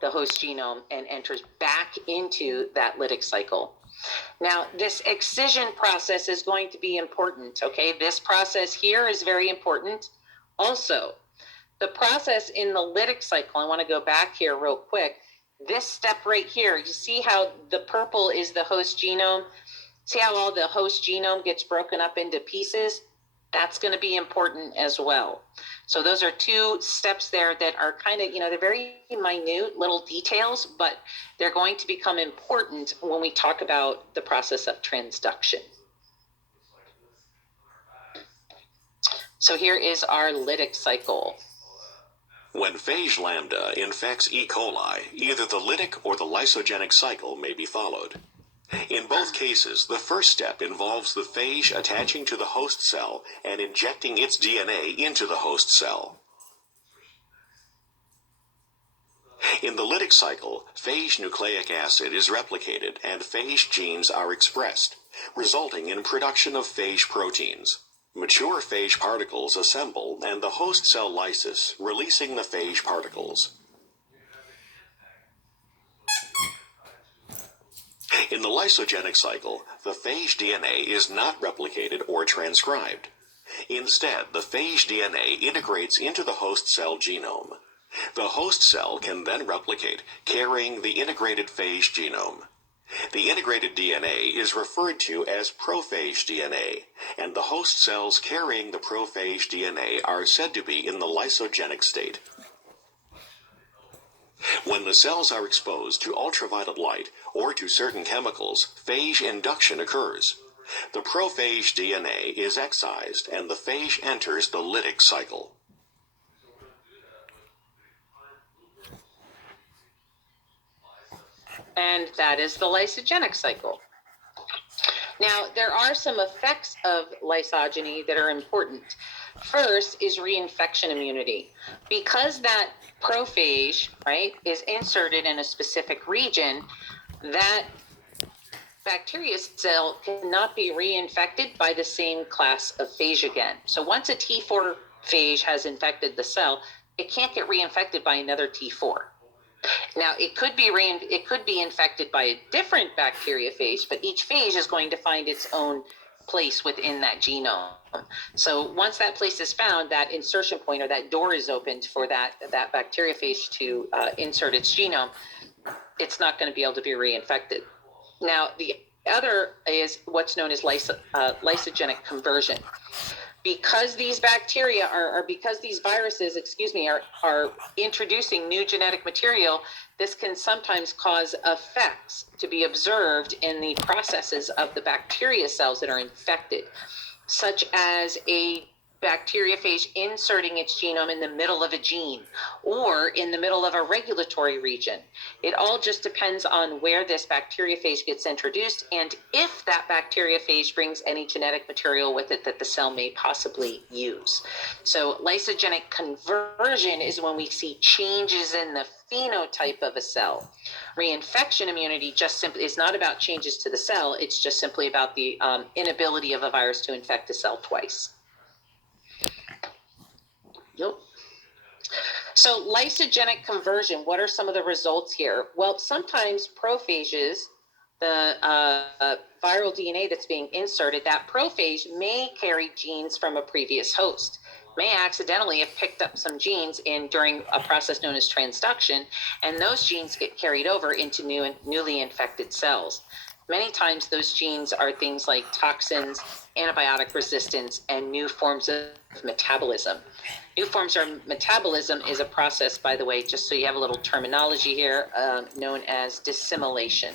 the host genome and enters back into that lytic cycle. Now, this excision process is going to be important, okay? This process here is very important. Also, the process in the lytic cycle, I want to go back here real quick. This step right here, you see how the purple is the host genome? See how all the host genome gets broken up into pieces? That's going to be important as well. So those are two steps there that are kind of, they're very minute little details, but they're going to become important when we talk about the process of transduction. So here is our lytic cycle. When phage lambda infects E. coli, either the lytic or the lysogenic cycle may be followed. In both cases, the first step involves the phage attaching to the host cell and injecting its DNA into the host cell. In the lytic cycle, phage nucleic acid is replicated and phage genes are expressed, resulting in production of phage proteins. Mature phage particles assemble and the host cell lyses, releasing the phage particles. In the lysogenic cycle, the phage DNA is not replicated or transcribed. Instead, the phage DNA integrates into the host cell genome. The host cell can then replicate, carrying the integrated phage genome. The integrated DNA is referred to as prophage DNA, and the host cells carrying the prophage DNA are said to be in the lysogenic state. When the cells are exposed to ultraviolet light or to certain chemicals, phage induction occurs. The prophage DNA is excised and the phage enters the lytic cycle. And that is the lysogenic cycle. Now, there are some effects of lysogeny that are important. First is reinfection immunity. Because that prophage, right, is inserted in a specific region, that bacteria cell cannot be reinfected by the same class of phage again. So once a T4 phage has infected the cell, it can't get reinfected by another T4. Now, it could be infected by a different bacteriophage, but each phage is going to find its own place within that genome. So once that place is found, that insertion point or that door is opened for that bacteriophage to insert its genome, it's not going to be able to be reinfected. Now, the other is what's known as lysogenic conversion. Because these bacteria because these viruses, are introducing new genetic material, this can sometimes cause effects to be observed in the processes of the bacteria cells that are infected, such as a bacteriophage inserting its genome in the middle of a gene or in the middle of a regulatory region. It all just depends on where this bacteriophage gets introduced and if that bacteriophage brings any genetic material with it that the cell may possibly use. So lysogenic conversion is when we see changes in the phenotype of a cell. Reinfection immunity just simply is not about changes to the cell. It's just simply about the inability of a virus to infect a cell twice. Yep. So lysogenic conversion, what are some of the results here? Well, sometimes prophages, the viral DNA that's being inserted, that prophage may carry genes from a previous host, may accidentally have picked up some genes during a process known as transduction, and those genes get carried over into newly infected cells. Many times those genes are things like toxins, antibiotic resistance, and new forms of metabolism. New forms of metabolism is a process, by the way, just so you have a little terminology here, known as dissimilation.